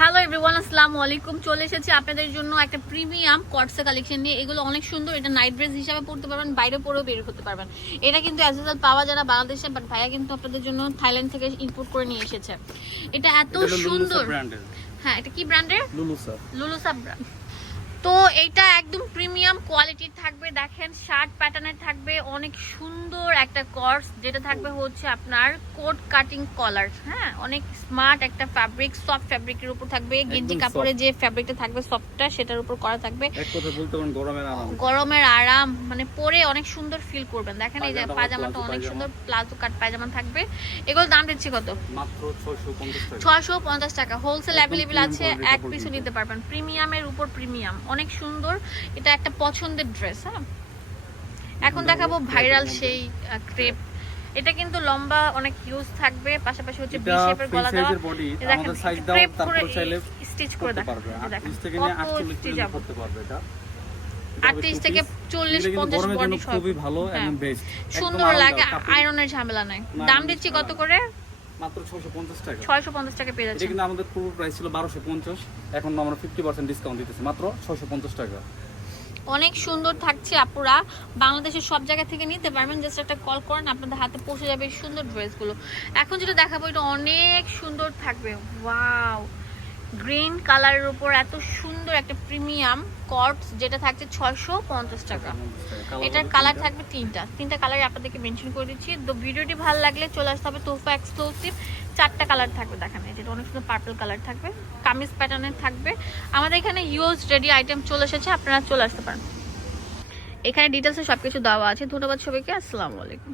Hello everyone আসসালামু আলাইকুম চলে এসেছি আপনাদের জন্য একটা প্রিমিয়াম কটসা কালেকশন নিয়ে। এগুলো অনেক সুন্দর। এটা নাইট ড্রেস হিসাবে পড়তে পারবেন বাইরে পরেও বের হতে পারবেন। এটা কিন্তু অ্যাজ ইউজাল পাওয়া যায় না বাংলাদেশে বাট ভাইয়া কিন্তু আপনাদের জন্য থাইল্যান্ড থেকে ইম্পোর্ট করে নিয়ে এসেছে। এটা এত সুন্দর। হ্যাঁ এটা কি ব্র্যান্ডের লুলুসা লুলুসা ব্র্যান্ড তো এটা একদম প্রিমিয়াম কোয়ালিটির থাকবে। দেখেন শার্ট প্যাটার্নের থাকবে অনেক সুন্দর একটা কর্স যেটা থাকবে হচ্ছে আপনার কোট কাটিং কলার হ্যাঁ? অনেক স্মার্ট একটা ফ্যাব্রিক সফট ফ্যাব্রিকের উপর থাকবে। গেঞ্জি কাপড়ে যে ফ্যাব্রিকটা থাকবে সফটটা সেটার উপর করা থাকবে। এক কথা বলতে পারেন গরমের আরাম। গরমের আরাম মানে পরে অনেক সুন্দর ফিল করবেন। দেখেন এই যে পাজামাটা অনেক সুন্দর প্লাজো কাট পায়জামা থাকবে। এগুলো দাম দিচ্ছি কত? মাত্র 650 টাকা। ছয়শো পঞ্চাশ টাকা। হোলসেল অ্যাভেলেবেল আছে এক পিসও নিতে পারবেন। প্রিমিয়ামের উপর প্রিমিয়াম। অনেক সুন্দর। এটা একটা পছন্দের ড্রেস হ্যাঁ? এখন দেখাবো ভাইরাল সেই ক্রেপ এটা কিন্তু লম্বা অনেক ইউজ থাকবে পাশাপাশি হচ্ছে বি শেপের গলা দেওয়া দেখেন, আমাদের একটু দাও, তারপরে চাইলে স্টিচ করে দেখেন। পারবে এই দেখেন, 30 থেকে নিয়ে কত 48 পর্যন্ত করতে পারবে এটা। আটত্রিশ থেকে চল্লিশ এটা কিন্তু পঞ্চাশ গরমের বডি জন্য খুবই ভালো এবং বেস্ট সুন্দর লাগে আয়রনের ঝামেলা নাই। দাম দিচ্ছি কত করে? মাত্র 650 টাকা। ছয়শো পঞ্চাশ টাকা পেয়ে যাচ্ছেন। যাচ্ছে কিন্তু আমাদের পুরো প্রাইস ছিল 1250 এখন আমরা 50% ডিসকাউন্ট দিতেছি মাত্র 650 টাকা। অনেক সুন্দর থাকছে আপুরা। বাংলাদেশের সব জায়গা থেকে নিতে পারবেন। জাস্ট একটা কল করেন আপনাদের হাতে পৌঁছে যাবে সুন্দর ড্রেসগুলো এখন যেটা দেখাবো এটা অনেক সুন্দর থাকবে। ওয়াও গ্রিন কালারের উপর এত সুন্দর একটা প্রিমিয়াম কটস যেটা থাকছে ছয়শো পঞ্চাশ টাকা। এটার কালার থাকবে তিনটা। তিনটা কালার আপনাদেরকে মেনশন করে দিচ্ছি। তো ভিডিওটি ভালো লাগলে চলে আসতে হবে তোফা এক্সক্লুসিভ চারটা কালার থাকবে দেখেন যেটা অনেক সুন্দর পার্পল কালার থাকবে, কামিজ প্যাটার্নের থাকবে। আমাদের এখানে ইউজ রেডি আইটেম চলে এসেছে, আপনারা চলে আসতে পারেন। এখানে ডিটেলসে সব কিছু দেওয়া আছে। ধন্যবাদ সবাইকে, আসসালামু আলাইকুম।